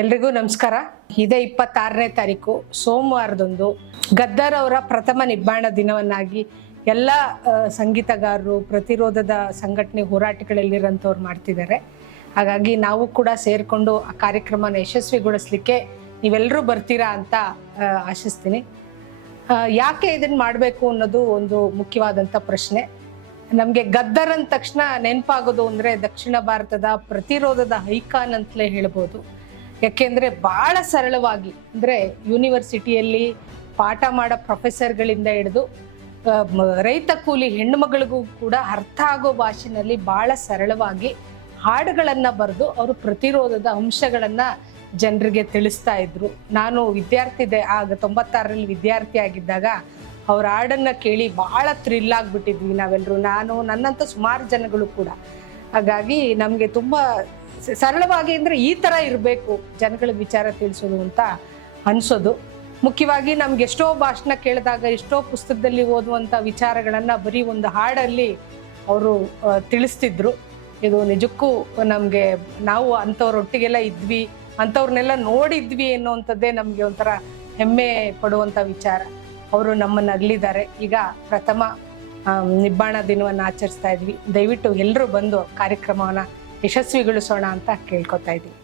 ಎಲ್ರಿಗೂ ನಮಸ್ಕಾರ. ಇದೇ 26ನೇ ತಾರೀಕು ಸೋಮವಾರದಂದು ಗದ್ದರ್ ಅವರ ಪ್ರಥಮ ನಿಬ್ಬಾಣ ದಿನವನ್ನಾಗಿ ಎಲ್ಲ ಸಂಗೀತಗಾರರು, ಪ್ರತಿರೋಧದ ಸಂಘಟನೆ ಹೋರಾಟಗಳಲ್ಲಿರೋಂಥವ್ರು ಮಾಡ್ತಿದ್ದಾರೆ. ಹಾಗಾಗಿ ನಾವು ಕೂಡ ಸೇರಿಕೊಂಡು ಆ ಕಾರ್ಯಕ್ರಮನ ಯಶಸ್ವಿಗೊಳಿಸ್ಲಿಕ್ಕೆ ನೀವೆಲ್ಲರೂ ಬರ್ತೀರಾ ಅಂತ ಆಶಿಸ್ತೀನಿ. ಯಾಕೆ ಇದನ್ನು ಮಾಡಬೇಕು ಅನ್ನೋದು ಒಂದು ಮುಖ್ಯವಾದಂಥ ಪ್ರಶ್ನೆ. ನಮಗೆ ಗದ್ದರ್ ಅಂದ ತಕ್ಷಣ ನೆನಪಾಗೋದು ಅಂದರೆ ದಕ್ಷಿಣ ಭಾರತದ ಪ್ರತಿರೋಧದ ಐಕಾನ್ ಅಂತಲೇ ಹೇಳ್ಬೋದು. ಯಾಕೆಂದರೆ ಭಾಳ ಸರಳವಾಗಿ, ಅಂದರೆ ಯೂನಿವರ್ಸಿಟಿಯಲ್ಲಿ ಪಾಠ ಮಾಡೋ ಪ್ರೊಫೆಸರ್ಗಳಿಂದ ಹಿಡಿದು ರೈತ ಕೂಲಿ ಹೆಣ್ಣುಮಗಳಿಗೂ ಕೂಡ ಅರ್ಥ ಆಗೋ ಭಾಷೆಯಲ್ಲಿ ಭಾಳ ಸರಳವಾಗಿ ಹಾಡುಗಳನ್ನು ಬರೆದು ಅವರು ಪ್ರತಿರೋಧದ ಅಂಶಗಳನ್ನು ಜನರಿಗೆ ತಿಳಿಸ್ತಾ ಇದ್ರು. ನಾನು ಆಗ 96ರಲ್ಲಿ ವಿದ್ಯಾರ್ಥಿ ಆಗಿದ್ದಾಗ ಅವ್ರ ಹಾಡನ್ನು ಕೇಳಿ ಭಾಳ ಥ್ರಿಲ್ ಆಗಿಬಿಟ್ಟಿದ್ವಿ ನಾವೆಲ್ಲರೂ, ನಾನು ನನ್ನಂಥ ಸುಮಾರು ಜನಗಳು ಕೂಡ. ಹಾಗಾಗಿ ನಮಗೆ ತುಂಬ ಸರಳವಾಗಿ ಅಂದರೆ ಈ ಥರ ಇರಬೇಕು ಜನಗಳಿಗೆ ವಿಚಾರ ತಿಳಿಸೋದು ಅಂತ ಅನಿಸೋದು. ಮುಖ್ಯವಾಗಿ ನಮ್ಗೆ ಎಷ್ಟೋ ಭಾಷಣ ಕೇಳಿದಾಗ, ಎಷ್ಟೋ ಪುಸ್ತಕದಲ್ಲಿ ಓದುವಂಥ ವಿಚಾರಗಳನ್ನು ಬರೀ ಒಂದು ಹಾಡಲ್ಲಿ ಅವರು ತಿಳಿಸ್ತಿದ್ರು. ಇದು ನಿಜಕ್ಕೂ ನಮಗೆ, ನಾವು ಅಂಥವ್ರೊಟ್ಟಿಗೆಲ್ಲ ಇದ್ವಿ, ಅಂಥವ್ರನ್ನೆಲ್ಲ ನೋಡಿದ್ವಿ ಅನ್ನೋವಂಥದ್ದೇ ನಮಗೆ ಒಂಥರ ಹೆಮ್ಮೆ ಪಡುವಂಥ ವಿಚಾರ. ಅವರು ನಮ್ಮನ್ನು ಅಗಲಿದ್ದಾರೆ. ಈಗ ಪ್ರಥಮ ನಿಬ್ಬಾಣ ದಿನವನ್ನು ಆಚರಿಸ್ತಾ ಇದ್ವಿ. ದಯವಿಟ್ಟು ಎಲ್ಲರೂ ಬಂದು ಕಾರ್ಯಕ್ರಮವನ್ನು ಯಶಸ್ವಿಗೊಳಿಸೋಣ ಅಂತ ಕೇಳ್ಕೊತಾ ಇದ್ದೀವಿ.